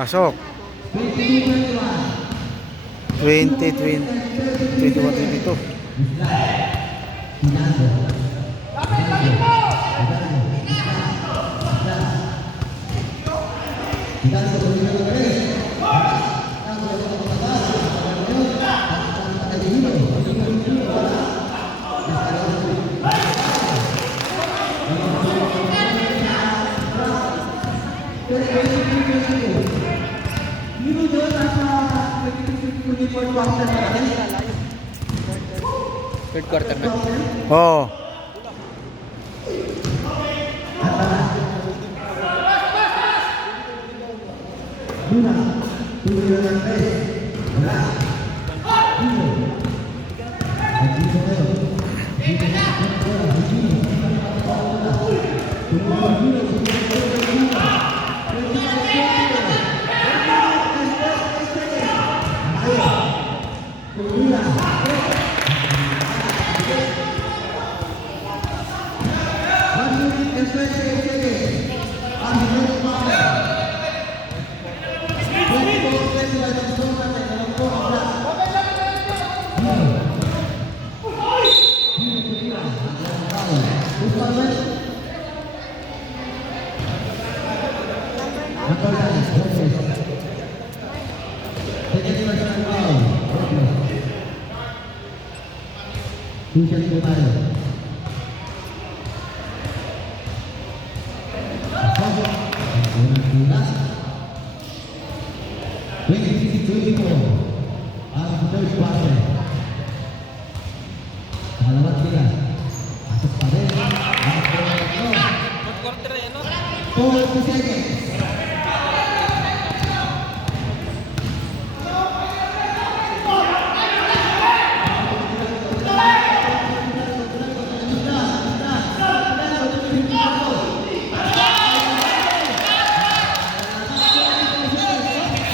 Pasok. 20, 21, 22. Third quarter na. Oh.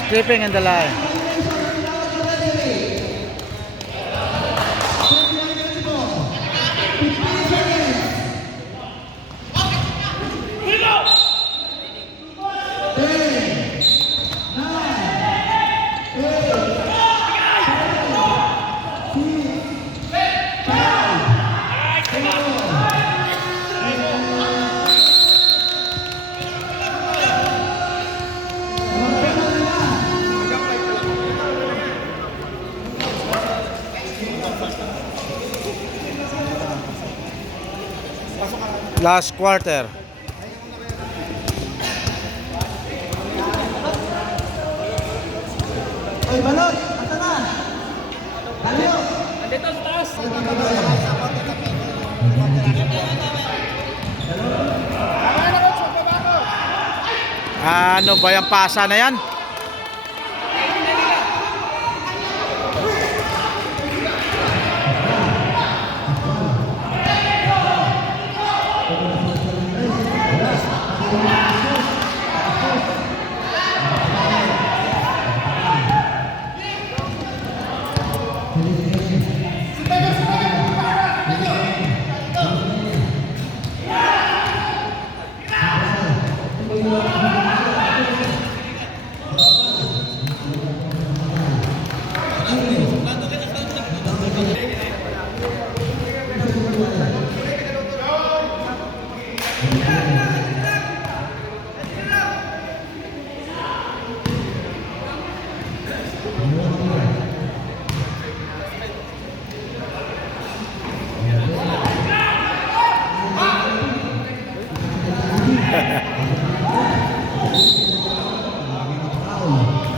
Stripping in the line. Last quarter. Oy, balot! Asa na? Kalyo! Andito sa taas. Ano ba yung pasa na yan?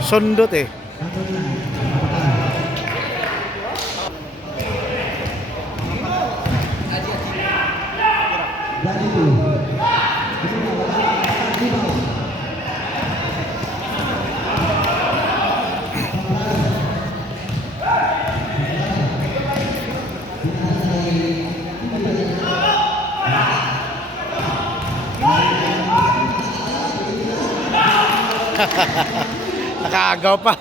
Sundot eh. Agaw pa.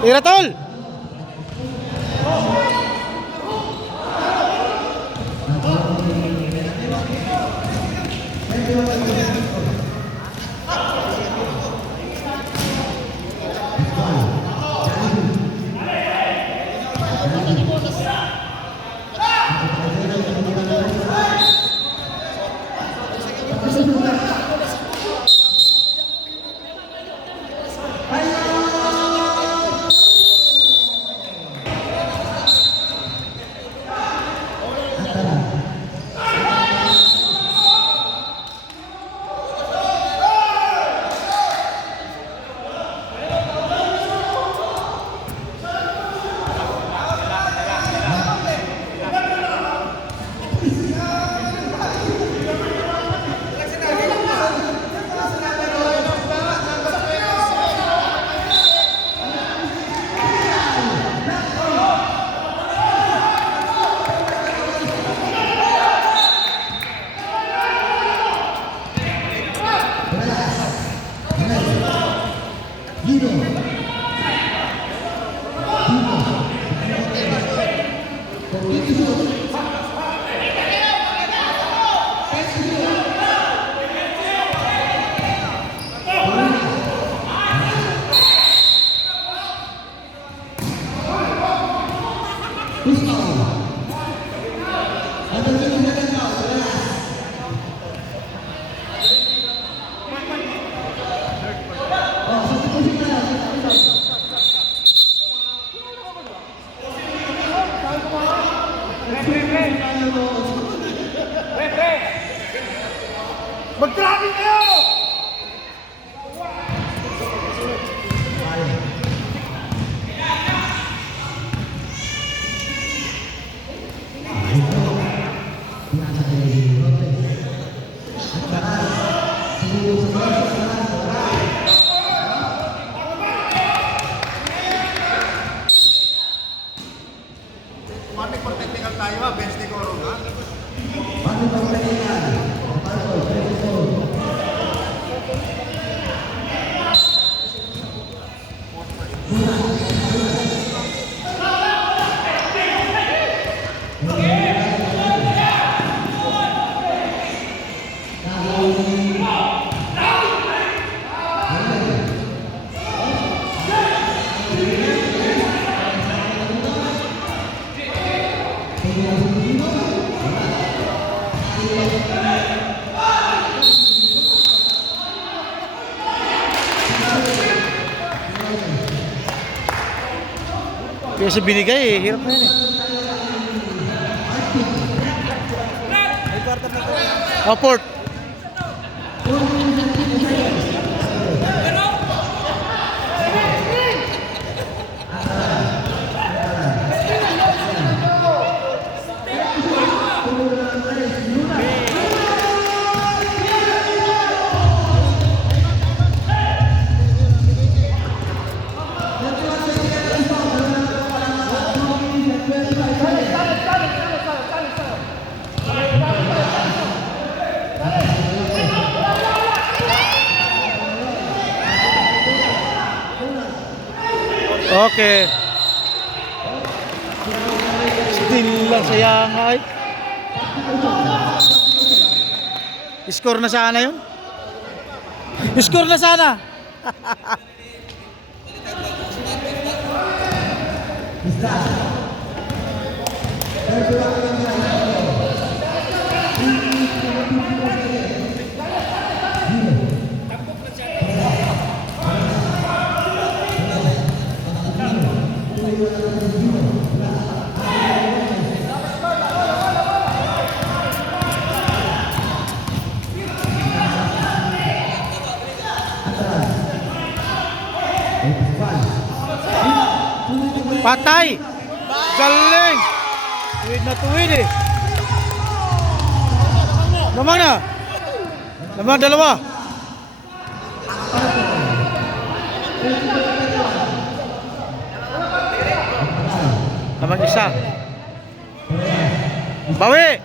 Tira tol. Mag-traffic kayo! Technical tayo ha, bench ni Goro ha? Kaya sa binigay hirap na yun Oh, port. Okay. Still lang sa Yangay. Score na sana yun? Score na sana. Patay! Galing! Tuwid na tuwid eh. Lamang na. Lamang dalawa. Lamang isa. Bawi.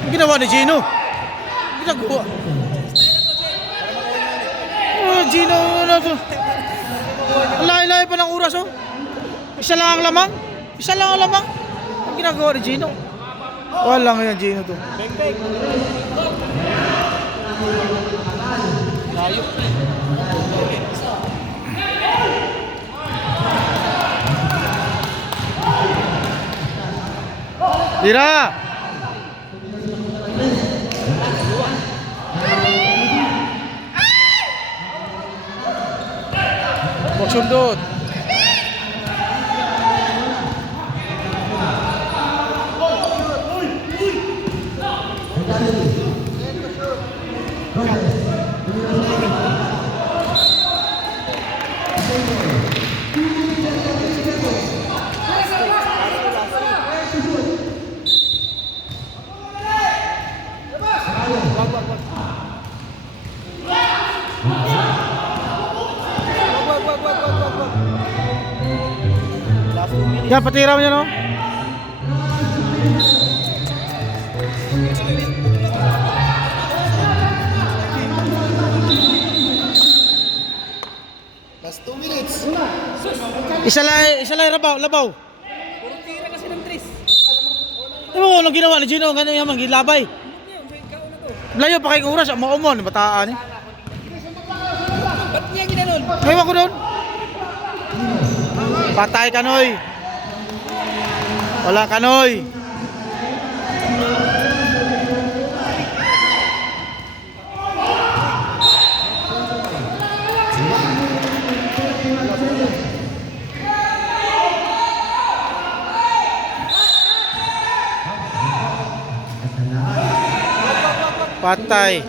Ang ginawa ni Gino? Ginagawa. Oh, Gino, ano to? Ang lahi-lahi pa ng oras, oh. Isa lang ang lamang. Isa lang ang lamang. Ang ginagawa ni Gino. Wala nga yan, Gino to. Tira! Magsundot. Yan, patira mo yan, oh. Last 2 minutes. Isa lang labaw. Puro tira kasi ng Tris. Ano mo, anong ginawa ni Gino? Ganyan yung magilabay. Layo pa kayong oras, maumon, bataan eh. Ba't niya ginanon? Ngayon ko doon. Patay kanoy. Wala kanoy. Patay.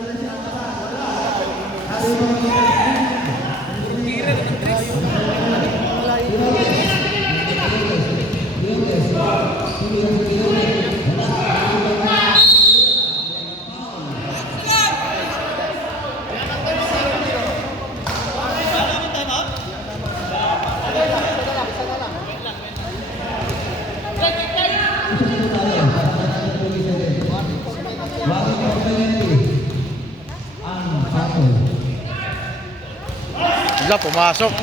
Wala, pumasok.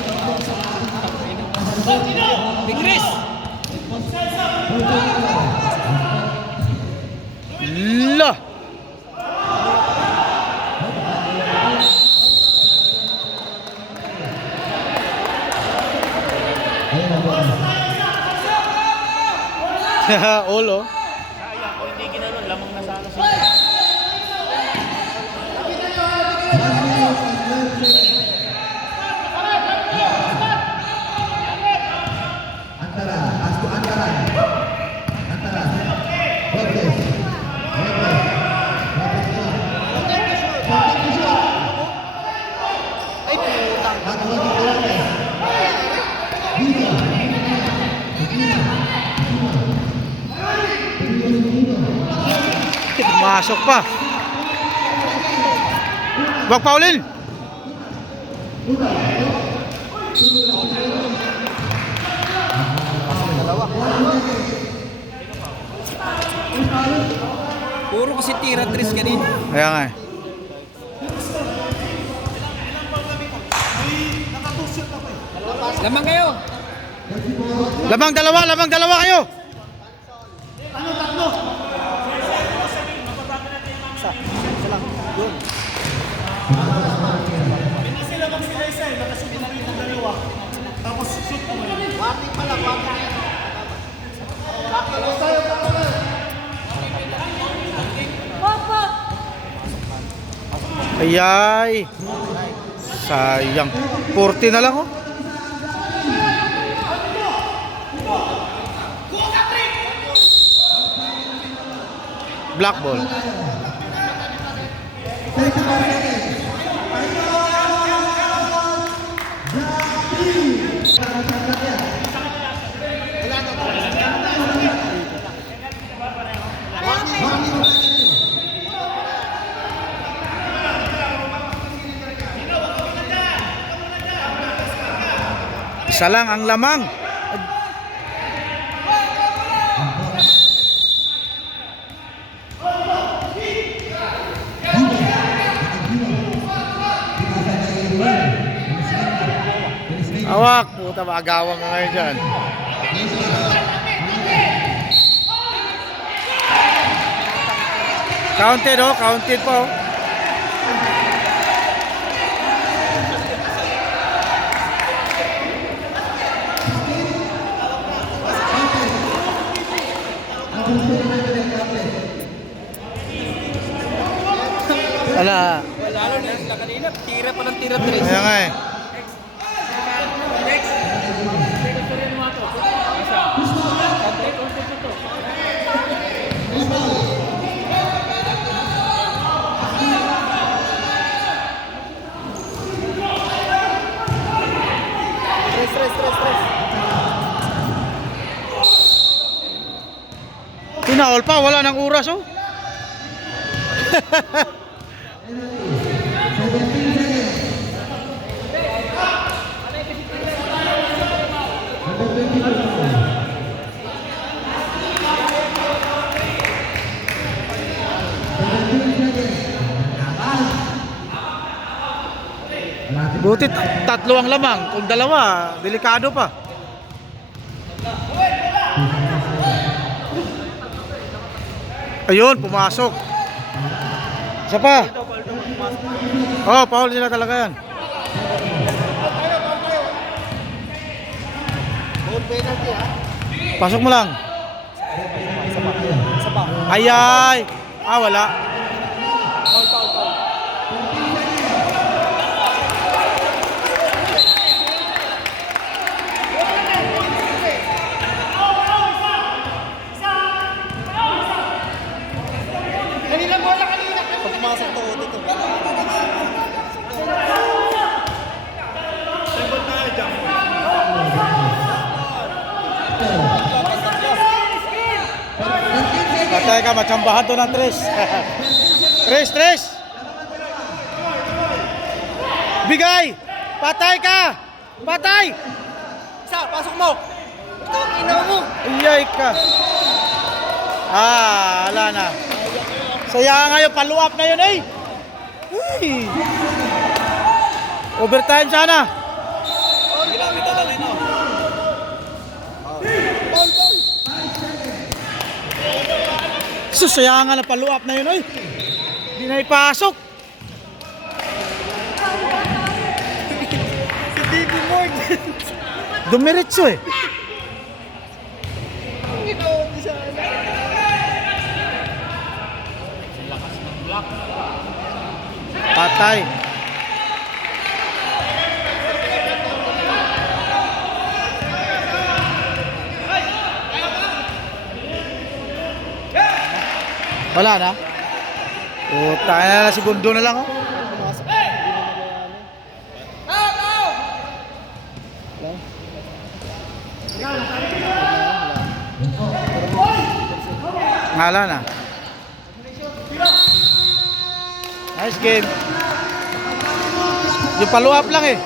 Big Chris! La. Olo. Sayang kung hindi ginanon, lamang na sana siya. Masok pa. Wag paulin. Puro kasi tira Tris kanina. Kaya nga eh. Lamang kayo. Lamang dalawa kayo. Ayay. Sayang. 40 na lang oh. Black ball. Isa lang ang lamang. Awak, puta magawang ka ngayon dyan. Counted oh, counted po. Wala. Lalo na sila kanina. Tira pa ng tira 3. Kaya nga eh. Stress. Tinaol pa, wala nang oras oh. Buti tatlo ang lamang, kung dalawa, delikado pa. Ayun, pumasok. Isa pa. Oh, foul sila talaga yan. Pasok mo lang. Ayay. Ah, wala. Pagpumasok to dito. Patay ka, machambahan to ng tres. Tres. Bigay. Patay ka. Patay. Isa, pasok mo. Ito, inaw mo. Iyay ka. Ah, wala na. Sayang nga yung follow-up na yun eh. Hey. Overtime sana. Sige lang, ito na rin. Sus, sayang nga na follow-up na yun eh. Hindi na ipasok. Si Didi Morgan. Dumiretso eh. Patay. Wala na. Puta na, segundo na lang oh. Ngala na. Nice game. Yung follow up lang eh.